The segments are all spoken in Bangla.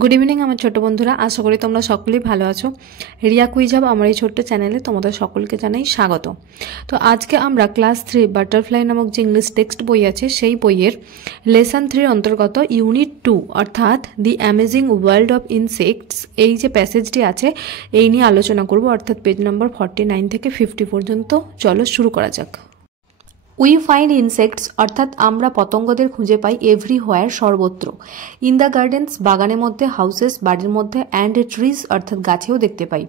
গুড ইভিনিং আমার ছোট বন্ধুরা, আশা করি তোমরা সকলেই ভালো আছো। রিয়া কুইজ হাব আমার এই ছোট্ট চ্যানেলে তোমাদের সকলকে জানাই স্বাগত। তো আজকে আমরা ক্লাস 3 বাটারফ্লাই নামক যে ইংলিশ টেক্সট বই আছে সেই বইয়ের লেসন 3 অন্তর্গত ইউনিট 2 অর্থাৎ দি অ্যামেজিং ওয়ার্ল্ড অফ ইনসেক্টস এই যে প্যাসেজটি আছে এই নিয়ে আলোচনা করব, অর্থাৎ পেজ নম্বর 49 থেকে 50 পর্যন্ত। চলো শুরু করা যাক। উই ফাইন্ড ইনসেক্টস অর্থাৎ আমরা পতঙ্গদের খুঁজে পাই এভরিহোয়ার সর্বত্র। ইন দ্য গার্ডেন্স বাগানের মধ্যে, হাউসেস বাড়ির মধ্যে, অ্যান্ড ট্রিজ অর্থাৎ গাছেও দেখতে পাই।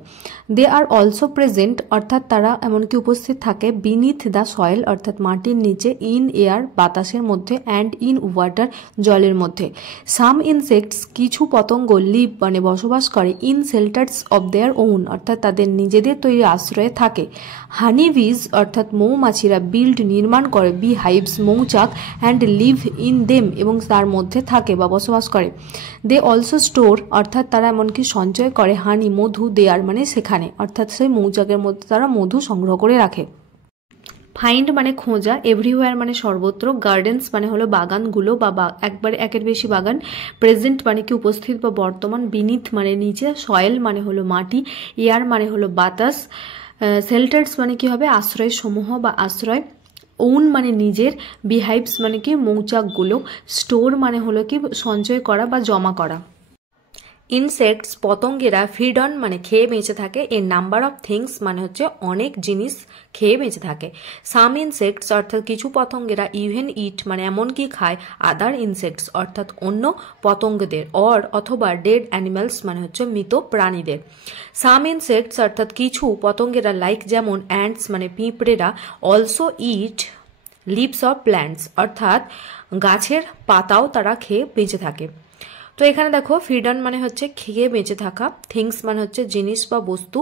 দে আর অলসো প্রেজেন্ট অর্থাৎ তারা এমনকি উপস্থিত থাকে বিনিথ দ্য সয়েল অর্থাৎ মাটির নিচে, ইন এয়ার বাতাসের মধ্যে, অ্যান্ড ইন ওয়াটার জলের মধ্যে। সাম ইনসেক্টস কিছু পতঙ্গ লিভ মানে বসবাস করে in shelters of their own অর্থাৎ তাদের নিজেদের তৈরি আশ্রয়ে থাকে। হানি বিজ অর্থাৎ মৌমাছিরা বিল্ড নির্মাণ করে বি হাইভস মৌচাক, অ্যান্ড লিভ ইন দেম এবং তার মধ্যে থাকে বা বসবাস করে। দে অলসো স্টোর অর্থাৎ তারা এমনকি সঞ্চয় করে হানি মধু, দেয়ার মানে সেখানে অর্থাৎ সেই মৌচাকের মধ্যে তারা মধু সংগ্রহ করে রাখে। ফাইন্ড মানে খোঁজা, এভরিওয়্যার মানে সর্বত্র, গার্ডেন্স মানে হলো বাগানগুলো বা একবারে একের বেশি বাগান, প্রেজেন্ট মানে কি উপস্থিত বা বর্তমান, বিনিথ মানে নিচে, সয়েল মানে হলো মাটি, এয়ার মানে হলো বাতাস, শেল্টার্স মানে কি হবে আশ্রয় সমূহ বা আশ্রয়, ওন মানে নিজের, বিহাইভস মানে কি মৌচাকগুলো, স্টোর মানে হলো কি সঞ্চয় করা বা জমা করা। ইনসেক্টস পতঙ্গেরা ফিড অন মানে খেয়ে বেঁচে থাকে, এর নাম্বার অফ থিংস মানে হচ্ছে অনেক জিনিস খেয়ে বেঁচে থাকে। সাম ইনসেক্টস অর্থাৎ কিছু পতঙ্গেরা ইভেন ইট মানে এমনকি খায় আদার ইনসেক্টস অর্থাৎ অন্য পতঙ্গদের, অথবা ডেড অ্যানিমালস মানে হচ্ছে মৃত প্রাণীদের। সাম ইনসেক্টস অর্থাৎ কিছু পতঙ্গেরা লাইক যেমন অ্যান্টস মানে পিঁপড়েরা, also it leaves of plants অর্থাৎ গাছের পাতাও তারা খেয়ে বেঁচে থাকে। তো এখানে দেখো ফিড অন মানে হচ্ছে খেয়ে বেঁচে থাকা, থিংস মানে হচ্ছে জিনিস বা বস্তু,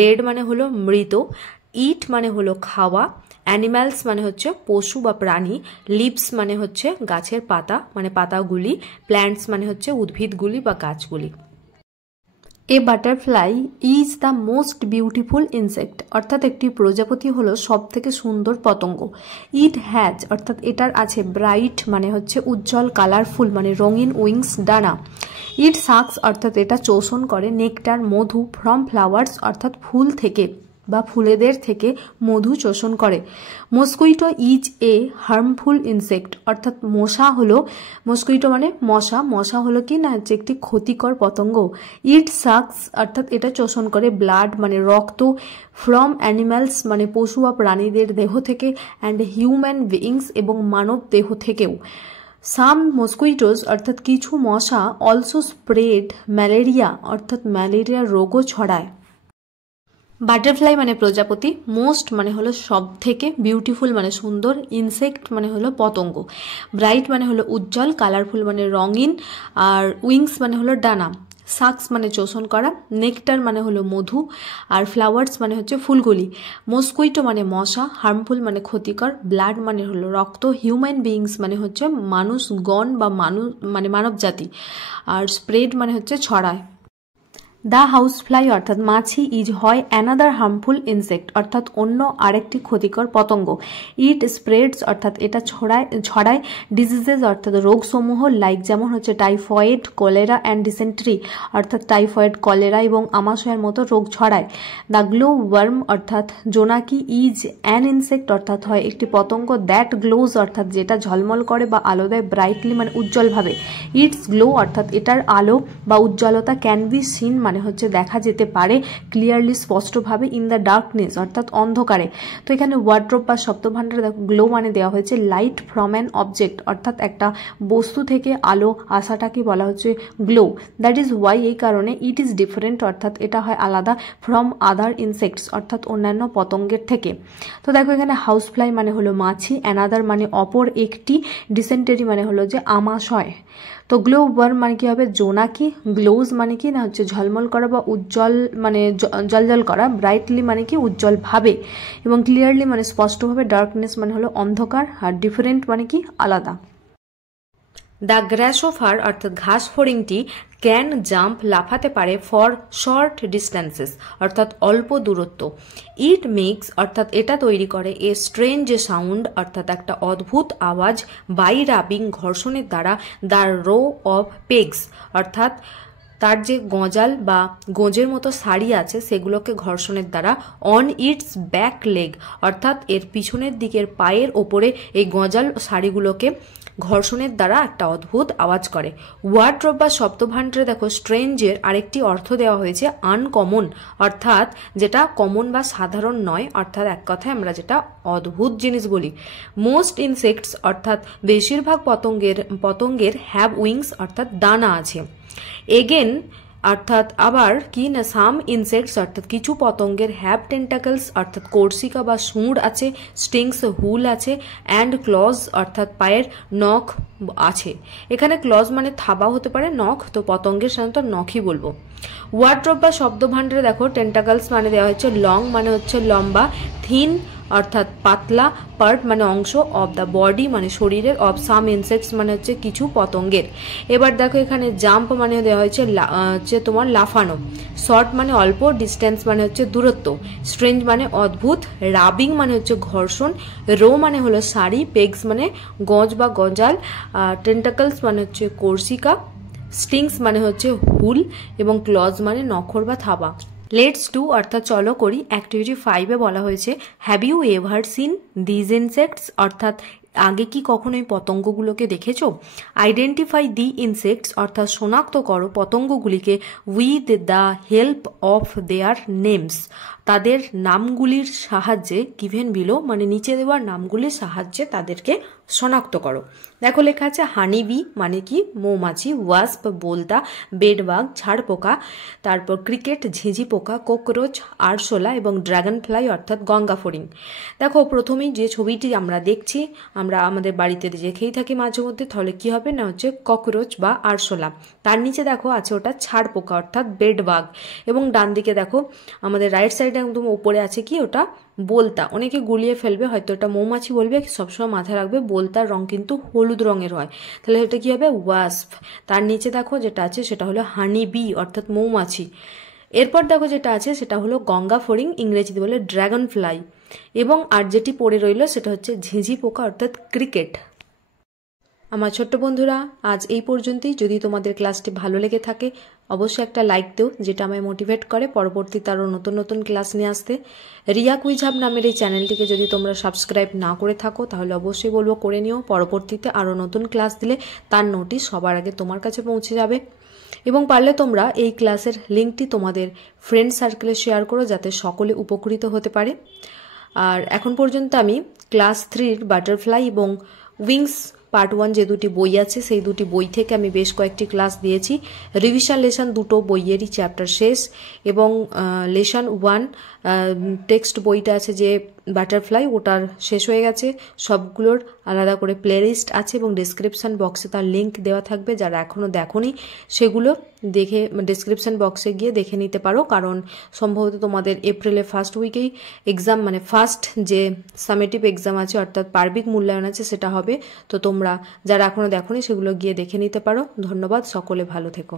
ডেড মানে হলো মৃত, ইট মানে হলো খাওয়া, অ্যানিম্যালস মানে হচ্ছে পশু বা প্রাণী, লিভস মানে হচ্ছে গাছের পাতা মানে পাতাগুলি, প্ল্যান্টস মানে হচ্ছে উদ্ভিদগুলি বা গাছগুলি। এ butterfly is the most beautiful insect অর্থাৎ একটি প্রজাপতি হলো সব থেকে সুন্দর পতঙ্গ। ইট হ্যাজ অর্থাৎ এটার আছে ব্রাইট মানে হচ্ছে উজ্জ্বল, কালারফুল মানে রঙিন, উইংস ডানা। ইট সাকস অর্থাৎ এটা চোষণ করে, নেকটার মধু, ফ্রম ফ্লাওয়ার্স অর্থাৎ ফুল থেকে বা ফুলেদের থেকে মধু শোষণ করে। Mosquito is a harmful insect অর্থাৎ মশা হলো, মস্কুইটো মানে মশা, মশা হলো কি না হচ্ছে একটি ক্ষতিকর পতঙ্গ। ইট সাকস অর্থাৎ এটা শোষণ করে ব্লাড মানে রক্ত, ফ্রম অ্যানিম্যালস মানে পশু বা প্রাণীদের দেহ থেকে, অ্যান্ড হিউম্যান বিইংস এবং মানব দেহ থেকেও। সাম মস্কুইটোস অর্থাৎ কিছু মশা অলসো স্প্রেড ম্যালেরিয়া অর্থাৎ ম্যালেরিয়ার রোগও ছড়ায়। বাটারফ্লাই মানে প্রজাপতি, মোস্ট মানে হলো সব থেকে, বিউটিফুল মানে সুন্দর, ইনসেক্ট মানে হলো পতঙ্গ, ব্রাইট মানে হলো উজ্জ্বল, কালারফুল মানে রঙিন, আর উইংস মানে হলো ডানা, সাকস মানে চোষণ করা, নেকটার মানে হলো মধু, আর ফ্লাওয়ার্স মানে হচ্ছে ফুলগুলি, মস্কুইটো মানে মশা, হার্মফুল মানে ক্ষতিকর, ব্লাড মানে হলো রক্ত, হিউম্যান বিইংস মানে হচ্ছে মানুষগণ বা মানব জাতি, আর স্প্রেড মানে হচ্ছে ছড়ায়। দ্য হাউস ফ্লাই অর্থাৎ মাছি ইজ হয় অ্যানাদার হার্মফুল ইনসেক্ট অর্থাৎ অন্য আরেকটি ক্ষতিকর পতঙ্গ। ইট স্প্রেডস অর্থাৎ এটা ছড়ায় ডিজিজেস অর্থাৎ রোগসমূহ, লাইক যেমন হচ্ছে টাইফয়েড, কলেরা অ্যান্ড ডিসেন্ট্রি অর্থাৎ টাইফয়েড, কলেরা এবং আমাশয়ের মতো রোগ ছড়ায়। দ্য গ্লো ওয়ার্ম অর্থাৎ জোনাকি ইজ অ্যান ইনসেক্ট অর্থাৎ হয় একটি পতঙ্গ, দ্যাট গ্লোজ অর্থাৎ যেটা ঝলমল করে বা আলো দেয়, ব্রাইটলি মানে উজ্জ্বলভাবে। ইটস গ্লো অর্থাৎ এটার আলো বা উজ্জ্বলতা, ক্যান বি সিন মানে হচ্ছে দেখা যেতে পারে, ক্লিয়ারলি স্পষ্টভাবে, ইন দ্য ডার্কনেস অর্থাৎ অন্ধকারে। তো এখানে ওয়ার্ড্রোব বা শব্দভাণ্ডারে দেখো গ্লো মানে দেওয়া হয়েছে লাইট ফ্রম অ্যান অবজেক্ট অর্থাৎ একটা বস্তু থেকে আলো আসাটাকে বলা হচ্ছে গ্লো। দ্যাট ইজ ওয়াই এই কারণে, ইট ইজ ডিফারেন্ট অর্থাৎ এটা হয় আলাদা, ফ্রম আদার ইনসেক্টস অর্থাৎ অন্যান্য পতঙ্গের থেকে। তো দেখো এখানে হাউস ফ্লাই মানে হলো মাছি, অ্যানাদার মানে অপর একটি, ডিসেন্টারি মানে হলো যে আমাশয়। তো গ্লো ওয়ার্ম মানে কি হবে জোনাকি, গ্লোজ মানে কি না হচ্ছে ঝলমল করা বা উজ্জ্বল মানে জলজল করা, ব্রাইটলি মানে কি উজ্জ্বল ভাবে, এবং ক্লিয়ারলি মানে স্পষ্টভাবে, ডার্কনেস মানে হলো অন্ধকার, আর ডিফারেন্ট মানে কি আলাদা। দ্য গ্রাসোফার অর্থাৎ ঘাস ফড়িংটি ক্যান জাম্প লাফাতে পারে ফর শর্ট ডিস্ট্যান্সেস অর্থাৎ অল্প দূরত্ব। ইট মেক্স অর্থাৎ এটা তৈরি করে এ স্ট্রেঞ্জ সাউন্ড অর্থাৎ একটা অদ্ভুত আওয়াজ, বাই রাবিং ঘর্ষণের দ্বারা, দ্য রো অফ পেগস অর্থাৎ তার যে গজাল বা গোঁজের মতো শাড়ি আছে সেগুলোকে ঘর্ষণের দ্বারা অন ইটস ব্যাক লেগ অর্থাৎ এর পিছনের দিকের পায়ের ওপরে এই গজাল শাড়িগুলোকে ঘর্ষণের দ্বারা একটা অদ্ভুত আওয়াজ করে। ওয়ার্ড্রপ বা শব্দভাণ্ডারে দেখো স্ট্রেঞ্জের আরেকটি অর্থ দেওয়া হয়েছে আনকমন, অর্থাৎ যেটা কমন বা সাধারণ নয়, অর্থাৎ এক কথায় আমরা যেটা অদ্ভুত জিনিস বলি। মোস্ট ইনসেক্টস অর্থাৎ বেশিরভাগ পতঙ্গের হ্যাভ উইংস অর্থাৎ ডানা আছে। এগেন অর্থাৎ আবার কি না সাম ইনসেক্টস অর্থাৎ কিছু পতঙ্গের হ্যাভ টেন্টাকলস অর্থাৎ কোর্সিকা বা সুঁড় আছে, স্টিংস হুল আছে, অ্যান্ড ক্লজ অর্থাৎ পায়ের নখ আছে। এখানে ক্লজ মানে থাবা হতে পারে, নখ তো পতঙ্গের সাধারণত নখই বলবো। ওয়ার্ড্রপ বা শব্দভাণ্ডারে দেখো টেন্টাকলস মানে দেওয়া হচ্ছে লং মানে হচ্ছে লম্বা, থিন অর্থাৎ পাতলা, পার্ট মানে অংশ, অফ দ্য বডি মানে শরীরের, অফ সাম ইনসেক্টস মানে হচ্ছে কিছু পতঙ্গের। এবার দেখো এখানে জাম্প মানে দেওয়া হচ্ছে তোমার লাফানো, শর্ট মানে অল্প, ডিস্টেন্স মানে হচ্ছে দূরত্ব, স্ট্রেঞ্জ মানে অদ্ভুত, রাবিং মানে হচ্ছে ঘর্ষণ, রো মানে হলো শাড়ি, পেগস মানে গজ বা গজাল, টেন্টাকলস মানে হচ্ছে কোর্সিকা, স্টিংস মানে হচ্ছে হুল এবং ক্লজ মানে নখর বা থাবা। লেটস ডু অর্থাৎ চলো করি। অ্যাক্টিভিটি 5-এ বলা হয়েছে have you ever seen these insects অর্থাৎ আগে কি কখনো এই পতঙ্গগুলোকে দেখেছো? আইডেন্টিফাই দি ইনসেক্টস অর্থাৎ শনাক্ত করো পতঙ্গগুলিকে with the help of their names তাদের নামগুলির সাহায্যে, গিভেন বিলো মানে নিচে দেওয়ার নামগুলির সাহায্যে তাদেরকে শনাক্ত করো। দেখো লেখা আছে হানি বি মানে কি মৌমাছি, ওয়াস্প বোলতা, বেডবাগ ঝাড় পোকা, তারপর ক্রিকেট ঝিঁঝি পোকা, কোকরোচ আরশোলা এবং ড্রাগন ফ্লাই অর্থাৎ গঙ্গা ফড়িং। দেখো প্রথমেই যে ছবিটি আমরা দেখছি আমরা আমাদের বাড়িতে দেখেই থাকি মাঝে মধ্যে, তাহলে কি হবে না হচ্ছে ককরোচ বা আরশোলা। তার নিচে দেখো আছে ওটা ছাড় পোকা অর্থাৎ বেডবাগ, এবং ডান দিকে দেখো আমাদের রাইট সাইডে একদম উপরে আছে কি ওটা বোলতা। অনেকে গুলিয়ে ফেলবে, হয়তো এটা মৌমাছি বলবে, সবসময় মাথায় রাখবে বোলতার রং কিন্তু হলুদ রঙের হয়, তাহলে এটা কি হবে ওয়াস্প। তার নিচে দেখো যেটা আছে সেটা হলো হানি বি অর্থাৎ মৌমাছি। এরপর দেখো যেটা আছে সেটা হলো গঙ্গা ফড়িং, ইংরেজিতে বলে ড্রাগন ফ্লাই, এবং আর যেটি পড়ে রইল সেটা হচ্ছে ঝিঁঝি পোকা অর্থাৎ ক্রিকেট। আমার ছোট্ট বন্ধুরা আজ এই পর্যন্তই। যদি তোমাদের ক্লাসটি ভালো লেগে থাকে অবশ্যই একটা লাইক দিও, যেটা আমায় মোটিভেট করে পরবর্তীতে আরও নতুন নতুন ক্লাস নিয়ে আসতে। রিয়া কুইজ হাব নামের এই চ্যানেলটিকে যদি তোমরা সাবস্ক্রাইব না করে থাকো তাহলে অবশ্যই বলবো করে নিও, পরবর্তীতে আরও নতুন ক্লাস দিলে তার নোটিশ সবার আগে তোমার কাছে পৌঁছে যাবে। এবং পারলে তোমরা এই ক্লাসের লিঙ্কটি তোমাদের ফ্রেন্ড সার্কেলে শেয়ার করো যাতে সকলে উপকৃত হতে পারে। আর এখন পর্যন্ত আমি ক্লাস 3-র বাটারফ্লাই এবং উইংস পার্ট 1 যে দুটি বই আছে সেই দুটি বই থেকে আমি বেশ কয়েকটি ক্লাস দিয়েছি। রিভিশন লেসন দুটো বইয়েরই চ্যাপ্টার শেষ, এবং লেসন 1 টেক্সট বইটা আছে যে বাটারফ্লাই ওটার শেষ হয়ে গেছে। সবগুলোর আলাদা করে প্লেলিস্ট আছে এবং ডেসক্রিপশন বক্সে তার লিঙ্ক দেওয়া থাকবে, যারা এখনও দেখোনি সেগুলো দেখে ডেসক্রিপশন বক্সে গিয়ে দেখে নিতে পারো, কারণ সম্ভবত তোমাদের এপ্রিলের ফার্স্ট উইকেই এক্সাম মানে ফার্স্ট যে সামেটিভ এক্সাম আছে অর্থাৎ পার্বিক মূল্যায়ন আছে সেটা হবে। তো তোমরা যারা এখনও দেখোনি সেগুলো গিয়ে দেখে নিতে পারো। ধন্যবাদ, সকলে ভালো থেকো।